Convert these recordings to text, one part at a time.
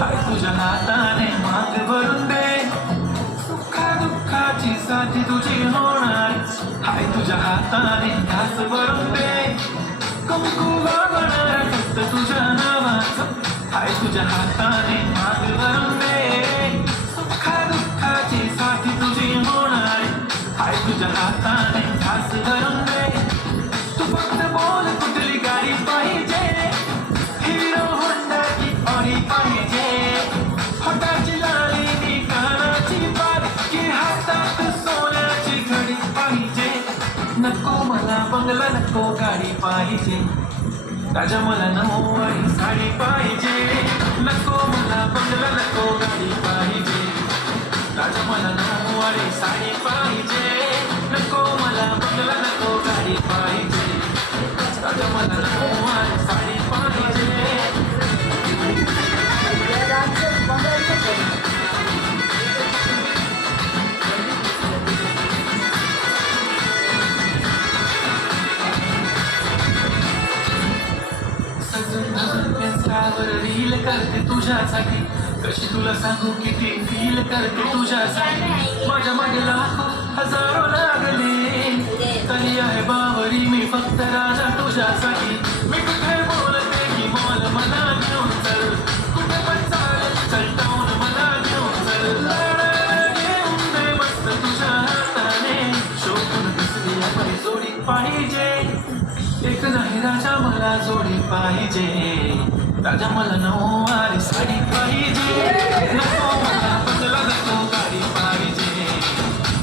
हाय तुझ्या हाताने माग भरून दे, सुखा दुःखाची साथी तुझी होणार. हाय तुझ्या हाताने घास भरून दे, कुंकू वाहणार फक्त तुझ्या नावाचं. हाय तुझ्या हाताने माग भरून दे, सुखा दुःखाची साथी तुझी होणार. हाय तुझ्या हाताने घास भरून दे. तू फक्त बोल कुठली गाडी पाहिजे, हिरो होंडा की ऑडी पाहिजे. होटाची लाली नी कानाची बात की हातात सोन्याची घडी पाहिजे. नको मला बंगला नको गाडी पाहिजे, राजा मला नऊवारी साडी पाहिजे. नको मला बंगला नको गाडी पाहिजे, राजा मला नऊवारी साडी पाहिजे. नको मला बंगला नको गाडी पाहिजे, राजा मला नऊवारी साडी पाहिजे. रील करते तुझ्यासाठी, कशी तुला सांगू किती फील करते तुझ्यासाठी. माझ्या मागे लाखो हजारो लागले, तरी आहे बावरी मी फक्त राजा तुझ्यासाठी. मी कुठे बोलते की मॉल मला घेऊन चल, कुठे पण चालेल चल टाऊन मला घेऊन चल. घेऊन दे मस्त तुझ्या हाताने, शोधून दिसली आपली जोडी पाहिजे. एक नाही राजा मला जोडी पाहिजे, राजा मला नऊवारी साडी पाहिजे. नको मला बंगला नको गाडी पाहिजे,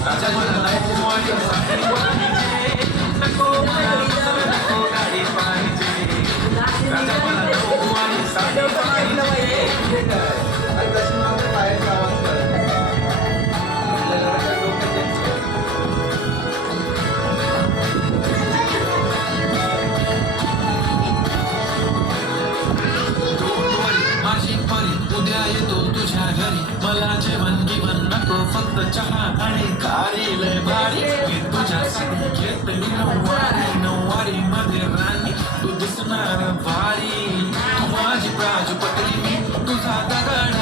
राजा मला नऊवारी साडी पाहिजे. नको मला बंगला नको गाडी पाहिजे, राजा मला नऊवारी साडी पाहिजे. उद्या येतो तुझ्या घरी, मला जेवण गिवण नको फक्त चहा आणि खारी लय भारी. मी तुझ्यासाठी घेतली नऊवारी, नऊवारी मध्ये राणी तू दिसणार भारी. तू माझी प्राजपत्री मी तुझा दगड,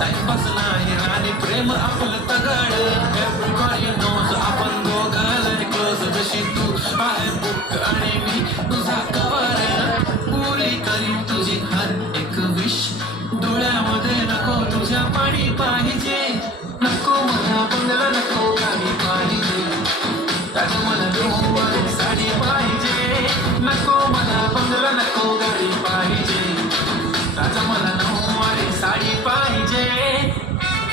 टाइमपास नाही राणी प्रेम आपलं तगड. एव्हरीबॉडी नोज आपण दोघं क्लोज, जशी तू आहे बुक आणि मी तुझा कवर. पुरी करीन तुझी हर एक विश, डोळ्यामध्ये नको तुझ्या पाणी पाहिजे. नको मला बंगला नको गाडी पाहिजे, राजा मला नऊवारी साडी पाहिजे.